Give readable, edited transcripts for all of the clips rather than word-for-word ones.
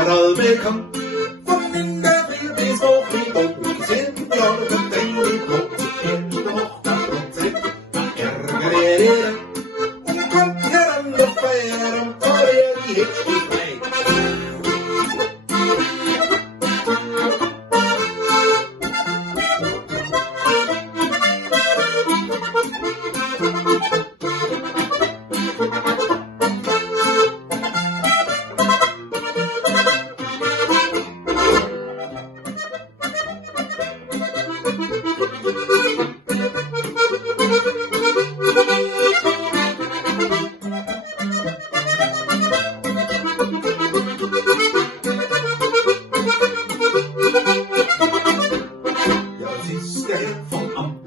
überall bekannt. Von in der Welt bis hoch wie hoch, sind Jahre denkt hoch, in noch der Prozent, ärger er und kommt heran der Feier, vor er die Hitze frei.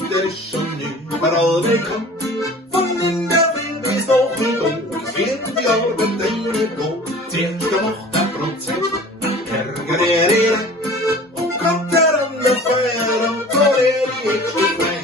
Der ist schon überall bekannt. Von in der Welt bis hoch wie hoch, wird die Arbeit eine Go. Zuerst macht der Prozent, ärger er und kommt heran der Feier und vor er die Hitze frei.